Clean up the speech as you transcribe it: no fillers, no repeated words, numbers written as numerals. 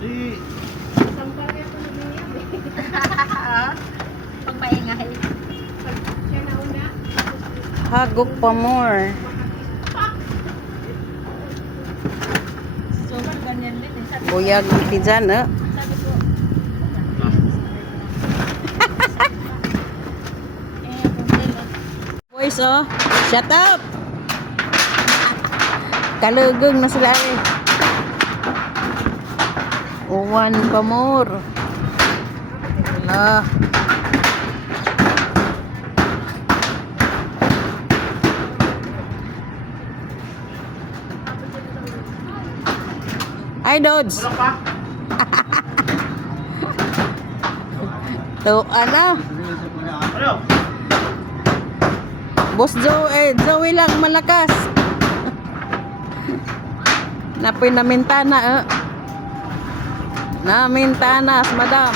Di. Sampal niya ito na niya. Pagpaingay. Siya na una. Hagok pa more. So, ganyan din eh. Sabi Buyag iti dyan, eh. sabi ko, problema. Boys, oh. Shut up! Kalugong na sila eh. Uwan pa more. Ala. Ay, Dodds. Wala pa. To, ano? Ano? Boss Joey lang malakas. Napoy na mintana, eh. Na mintanas, madam.